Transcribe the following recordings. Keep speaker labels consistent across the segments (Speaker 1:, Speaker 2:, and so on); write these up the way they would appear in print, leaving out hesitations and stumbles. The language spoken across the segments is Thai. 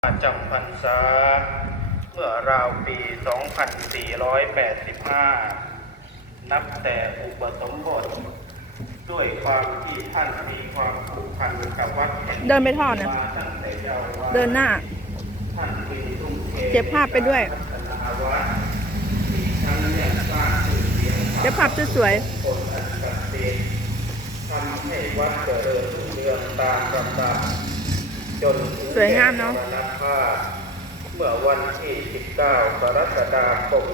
Speaker 1: จำพรรษาเมื่อราวปี 2485 นับแต่อุปสมบทด้วยความที่ท่านมีความผูกพันกับวัดแห่งนี้
Speaker 2: เดินไปทอดนะ
Speaker 1: มาตั้งแต่เยาว์วัย
Speaker 2: เดินหน้า
Speaker 1: ท่านมีทุ่มเท
Speaker 2: เก็บภาพไปด้วย
Speaker 1: พัฒนาวัดที่ทั้งยังสร้างชื่อเสียง
Speaker 2: เดี๋ยวภาพสวย
Speaker 1: คนอันศักดิ์สิทธิ์ทำให้วัดเจริญรุ่งเรืองตามลำดับจนถึง
Speaker 2: สวยงามเนอะ
Speaker 1: แก่มรณภาพเมื่อวันที่ 19 กรกฎาคม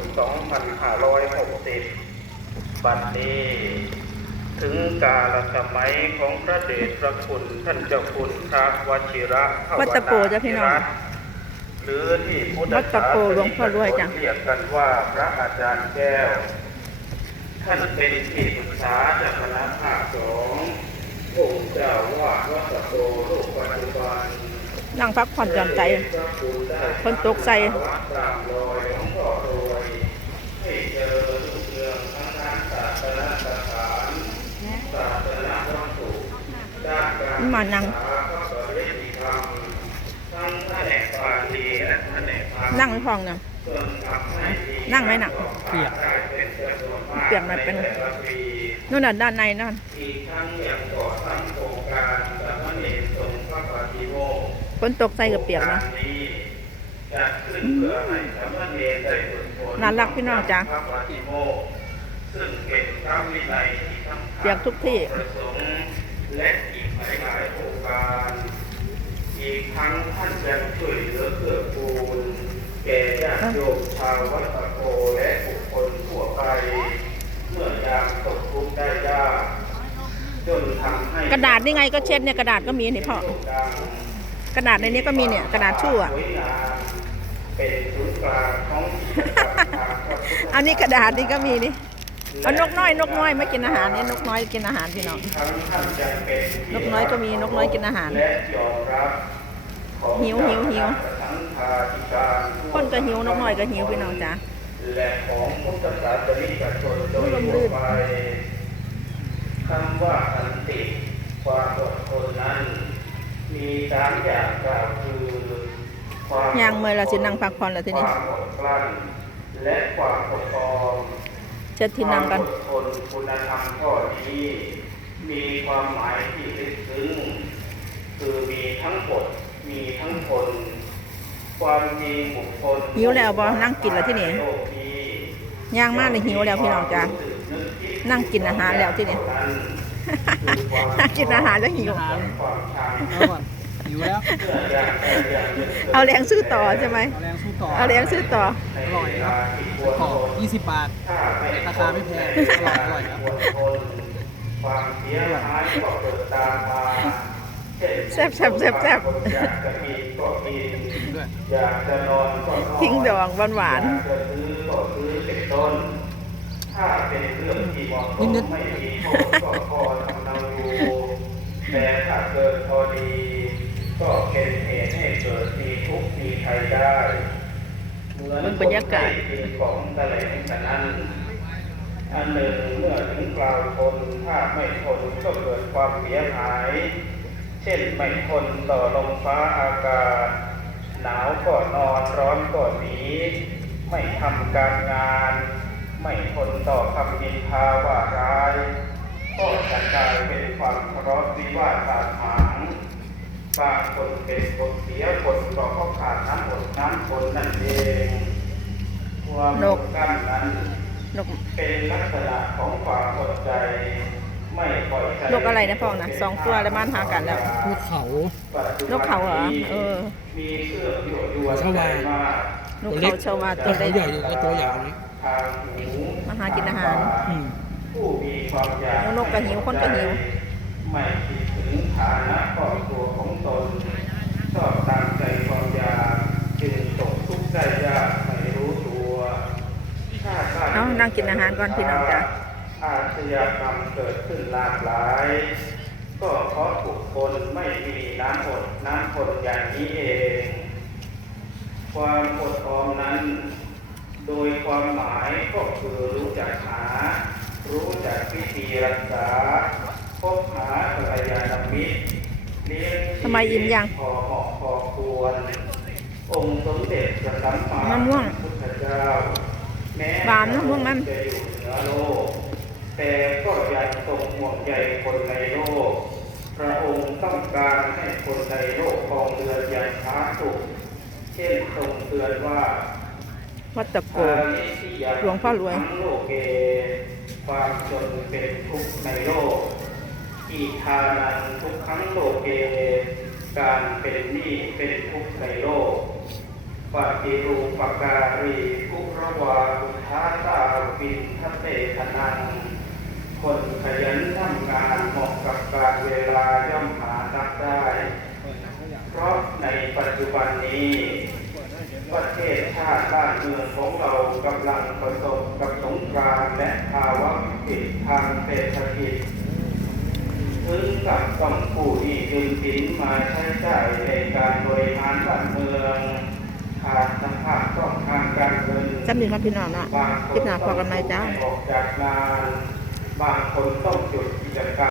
Speaker 1: 2560 บัดนี้ถึงกาลสมัยของพระเดชพระคุณท่านเจ้าคุณพระวชิระภาว
Speaker 2: วัดตะโกจ้ะพี่น้อง
Speaker 1: หรือที่พุทธ
Speaker 2: วัดตะโกหลวงพ่อรวยจ้ะ
Speaker 1: เรียกกันว่าพระอาจารย์แก้ว ท่านเป็นที่ปรึกษาเจ้าคณะภาคสององค์เจ้าวาดวัดตะโกโลกปัจจุบัน
Speaker 2: ๆนั่งพักผ่อนหย่อนใจคนตกใส่
Speaker 1: วัดตามรอยหลวงพ่อรวยให้เจริญรุ่งเรืองทั้งด้านศาสนสถานศาสนวัตถุด้านการ
Speaker 2: มานั่ง
Speaker 1: ศึกษาพระปริยติธรรมทั้งแผนกบาลีและแผนกธรรม
Speaker 2: นั่งไม่พองนะ
Speaker 1: จนทำให้ดี
Speaker 2: นั่งไหมน่ะ
Speaker 1: เปียกได้เป็นจำนวนมาก
Speaker 2: เปียกหน่อยเป็น
Speaker 1: ใแต่ละปี
Speaker 2: นู่นน่ะด้านในนั่น
Speaker 1: อีกทั้งยังก่อตั้งโครงการสามเณรทรงพระปฏิโมกข์
Speaker 2: คนตกใส่กับเปียกนะ
Speaker 1: โครงารนี้จัดขึ้นเพื่อให้สามเณรได้ฝึกฝน
Speaker 2: น่ารักพี่น้องจ๊ะ
Speaker 1: พระปฏิโมกข์ซึ่งเป็นพระวินัยที่สำคัญ
Speaker 2: เปียกทุกที่
Speaker 1: ประสงค์และอีกหลายๆโครงการอีกทั้งท่านยังช่วยเหลือเกื้อกูลแก่ญาติโยมชาววัดตะโกและบุคคลทั่วไปเมื่อยามตกทุกข์ได้ยากจนทำให้
Speaker 2: กระดาษนี่ไงก็เช็ดเนี่ยกระดาษก็มีนี่พ่อ กระดาษในนี้ก็มีเนี่ยกระดาษชู่อ่ะ
Speaker 1: สวยงามเป็นศูนย์กลางของกิจกรรมทางพระพุทธ
Speaker 2: เอานี่กระดาษนี่ก็มีนี่เอานกน้อยไม่กินอาหารเนี่ยนกน้อยกินอาหารพี่น้อง
Speaker 1: ทั้งท่านยังเป็น
Speaker 2: นกน้อยก็มีนกน้อยกินอาหาร
Speaker 1: และยอมรับของ
Speaker 2: หิว
Speaker 1: สังฆาธิการ
Speaker 2: คนก็หิวนกน้อยก็หิวพี่น้องจ้ะ
Speaker 1: และของพุทธศาสนิกชนโดย
Speaker 2: ลมลื่
Speaker 1: ทั่วน ไปคำว่าสันติความอดทนนั้นมีสามอย่างกล่าวคือความ
Speaker 2: ยางเมื่อยเราสินั่งพักผ่อนแล้วที
Speaker 1: ค
Speaker 2: นี้
Speaker 1: วามอดกลั้นและความอดทน
Speaker 2: เช็ดที่นั่งกัน
Speaker 1: ความอดทนคุณธรรมข้อนี้มีความหมายที่ลึกซึ้งคือมีทั้งอดมีทั้งทนความจริงบุคคล
Speaker 2: หิวแล้วบ่นั่งกินแล้วที่นี่
Speaker 1: โลกนี้
Speaker 2: ย่างมากเลยหิวแล้วพี่น้องจ้ะนั่งกินอาหารแล้วที่นี่ นั่งกินอาหารแล้วหิว
Speaker 1: ความชัง
Speaker 3: เอาก่อนหิวแล้ว
Speaker 2: เอาแรงซื้อต่อใช่ไหม
Speaker 3: เอาแรงสู้ต่อ
Speaker 2: เอาแรงซื้อต่อ
Speaker 3: อร่อยครับกรอบ20 บาท ราคาไม่แพงอร่อยครับ
Speaker 1: ความเสียหายก็เกิดตามมา
Speaker 2: แซ่บๆๆๆ
Speaker 1: อยากจะกินก็กิน
Speaker 3: ด้วย
Speaker 1: อยากจะนอนก็นอน
Speaker 2: ทิ้งดองหวาน
Speaker 1: อยากจะซื้อก็ซื้อเป็นต้น ถ้าเป็นเรื่องที่เหมาะสมไม่มีโทษก็พอทำเนาอยู่แต่ถ้าเกิดพอดี ก็เป็นเหตุให้เกิดมีทุกข์มีภัยได้เหมือน
Speaker 2: มันบรรยากาศ
Speaker 1: กินของแสลงฉะนั้น อันหนึ่งเมื่อถึงกล่าวทนถ้าไม่ทนก็เกิดความเสียหาย เช่นไม่ทนต่อลมฟ้าอากาศ หนาวก็นอนร้อนก็หนีไม่ทำการงาน ไม่ทนต่อคำนินทาว่าร้าย ก็จะกลายเป็นความทะเลาะวิวาทบาดหมางบางคนเป็นคนเสียคนก็เพราะขาดน้ำอดน้ำทนนั่นเองความอดกลั้นนั้น
Speaker 2: นก
Speaker 1: เป็นลักษณะของความอดใจไม่ปล่อยใจ
Speaker 2: นกอะไรนะพ่อนะสองตัวแล้วมันหากันแล้ว
Speaker 3: ภูเขา
Speaker 2: นกเขาเหรอเออ
Speaker 1: มีเครื่องยั่วยวน
Speaker 3: ชวา
Speaker 1: ใจมาก
Speaker 2: นกเขาชาวาตัว
Speaker 3: เขา
Speaker 2: ได้
Speaker 3: ใหญ่ก็ตัวใหญ่นี้
Speaker 1: ทางหู
Speaker 2: มาหากินอาหาร
Speaker 3: อืม
Speaker 1: ผู้มีความอยาก
Speaker 2: นกก็หิวคนก็หิว
Speaker 1: ไม่คิดถึงฐานะครอบครัวของตนชอบตามใจความอยากจึงตกทุกข์ได้ยากไม่รู้ตัวถ้าบ้
Speaker 2: เอานั่งกินอาหารก่อนพี่น้องจ้ะ
Speaker 1: อาชญากรรมเกิดขึ้นหลากหลาย ก็เพราะบุคคลไม่มีน้ำอดน้ำทนอย่างนี้เอง ความอดออมนั้น โดยความหมายก็คือรู้จักหา รู้จักวิธีรักษาพบหากัลยาณมิตรเลี้ยงชีวิต
Speaker 2: ทำไมอิ่มยัง
Speaker 1: พอเหมาะพอควรองค์สมเด็จพระสัมมา
Speaker 2: มะม่วง
Speaker 1: สัมพุทธเจ้าแม้
Speaker 2: บานมะม่วงมัน
Speaker 1: จะอยู่เหนือโลกแต่ก็ยังทรงห่วงใยคนในโลกพระองค์ต้องการให้คนในโลกครองเรือนอย่างผาสุกเช่นทรงเตือนว่า
Speaker 2: วัดตะโกหลวงพ่อรวย
Speaker 1: ทั้งโลกเกความจนเป็นทุกข์ในโลกอีทานังทุกขังโลกเกการเป็นหนี้เป็นทุกข์ในโลกปฏิรูปการีกุระวาอุทาตาปินทเตทนังคนขยันทำงานเหมาะกับการเวลาย่อมหาทรัพย์ได้ เพราะในปัจจุบันนี้ประเทศชาติบ้านเมืองของเรากำลังประสบกับสงครามและภาวะวิกฤตทางเศรษฐกิจถึงกับต้องกู้หนี้ยืมสินมาใช้จ่ายในการบริหารบ้านเมืองขาดสภาพคล่องทางการเงิน
Speaker 2: จำดีครับพี่น้องเนาะ
Speaker 1: บางค
Speaker 2: คลิปหน้าพอกันไหมจ้า
Speaker 1: ออกจากงานบางคนต้องหยุดกิจการ